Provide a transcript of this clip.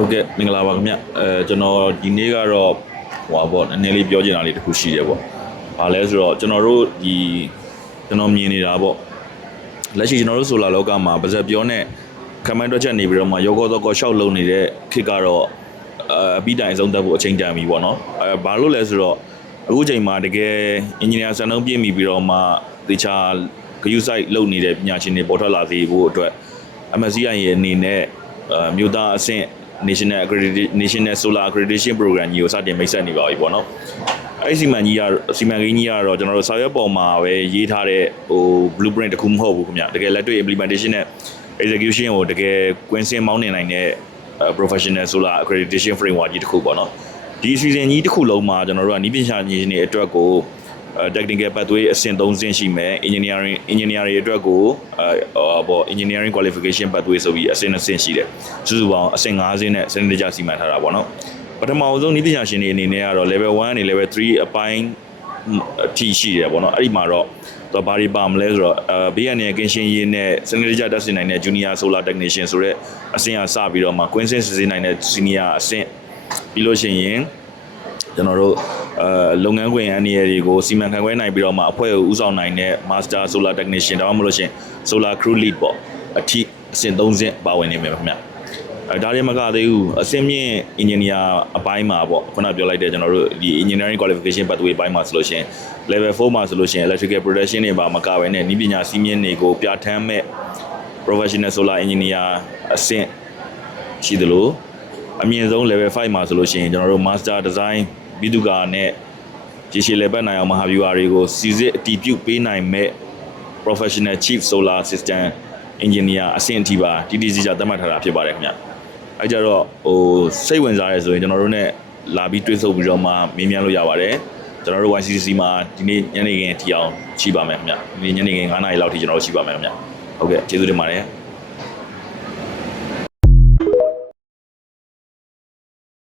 ဟုတ်ကဲ့မင်္ဂလာပါခင်ဗျကျွန်တော်ဒီနေ့ကတော့ဟိုပါပေါ့နည်းနည်းလေးပြောချင်တာလေးတစ်ခုရှိတယ်ပေါ့ဘာလဲဆိုတော့ကျွန်တော်တို့ဒီကျွန်တော်မြင်နေတာပေါ့လက်ရှိကျွန်တော်တို့ဆိုလာလောကမှာပါဇက်ပြောနဲ့ခမန်းတွက်ချက်နေပြီးတော့မှရောကောတော့ရှောက်လုံနေတဲ့ခေတ်ကတော့အပြီးတိုင်အဆုံးသတ်ဖို့အချိန်တန်ပြီပေါ့နော်ဘာလို့လဲဆိုတော့အခုချိန်မှာတကယ်အင်ဂျင်နီယာစံနှုန်းပြည့်မီပြီးတော့မှတေချာဂရုစိုက်လုပ်နေတဲ့ပညာရှင်တွေပေါ်ထွက်လာစေဖို့အတွက် MSCI ရဲ့အနေနဲ့မြို့သားအဆင့် National Solar Accreditation Program ကြီးကိုစတင်မိတ်ဆက်နေပါပြီပေါ့နော်အဲ့ဒီစီမံကိန်းကြီးကတော့ကျွန်တော်တို့စာရွက်ပေါ်မှာပဲရေးထားတဲ့blueprint တခုမဟုတ်ဘူးခင်ဗျတကယ်လက်တွေ့ implementation နဲ့ execution ကိုတကယ်ကွင်းဆင်းမောင်းနေနိုင်တဲ့ professional solar accreditation framework ကြီးတခုပေါ့နော်ဒီစီစဉ်ကြီးတစ်ခုလုံးမှာကျွန်တော်တို့ကနည်းပညာဉာဏ်တွေအတွက်ကို technical pathway အဆင့်3ဆင့်ရှိမယ် engineer တွေအတွက်ကိုengineering qualification pathway ဆိုပြီးအဆင့်2ဆင့်ရှိတယ်စုစုပေါင်းအဆင့်5ဆင့်နဲ့စနစ်တကျစီမံထားတာပေါ့နော်ပထမဆုံးနည်းပညာရှင်တွေအနေနဲ့ကတော့ level 1နဲ့ level 3အပိုင်းအထိရှိတယ်ပေါ့နော်အဲ့ဒီမှာတော့ဘာတွေပါမလဲဆိုတော့ဘေးရန်ရဲ့ကင်းရှင်းရေးနဲ့စနစ်တကျတက်ဆင်နိုင်တဲ့ junior solar technician ဆိုတဲ့အဆင့်အစပြီးတော့မှ ကွင်းဆင်းစစ်ဆေးနိုင်တဲ့ senior အဆင့်ပြီးလို့ရှိရင်ကျွန်တော်တို့လုပ်ငန်းခွင်အနေအတွေကိုစီမံခန့်ခွဲနိုင်ပြီးတော့မှအဖွဲ့ကိုဦးဆောင်နိုင်တဲ့ master solar technician ဒါမှမဟုတ်ရှင် solar crew lead ပေါ့အထိအဆင့်3ဆင့်ပါဝင်နေမယ်ခင်ဗျဒါတွေမကသေးဘူးအဆင့်မြင့် engineer အပိုင်းမှာပေါ့ခုနပြောလိုက်တဲ့ကျွန်တော်တို့ဒီ engineering qualification pathway ပိုင်းမှာဆိုလို့ရှင် level 4မှာဆိုလို့ရှင် electrical production တွေပါမကဘဲနဲ့နည်းပညာစီးမြင့်တွေကိုပြဋ္ဌာန်းမဲ့ professional solar engineer အဆင့်ရှိသလိုအမြင့်ဆုံး level 5မှာဆိုလို့ရှိရင်ကျွန်တော်တို့ master design ဘီဒုကာနဲ့ရေရှည်လက်ပတ်နိုင်အောင်မဟာဗျူဟာတွေကိုစီစစ်အတည်ပြုပေးနိုင်မဲ့ professional chief solar system engineer အဆင့်အထိပါတိတိကျကျသတ်မှတ်ထားတာဖြစ်ပါတယ်ခင်ဗျအဲကြတော့စိတ်ဝင်စားရဲဆိုရင်ကျွန်တော်တို့ ਨੇ လာပြီးတွေ့ဆုံပြီးတော့မှမေးမြန်းလို့ရပါတယ်ကျွန်တော်တို့ YCCC မှာဒီနေ့ညနေခင်းထီအောင်ရှိပါမယ်ခင်ဗျဒီညနေခင်း9:00နာရီလောက်ထိကျွန်တော်တို့ရှိပါမယ်ခင်ဗျဟုတ်ကဲ့ကျေးဇူးတင်ပါတယ်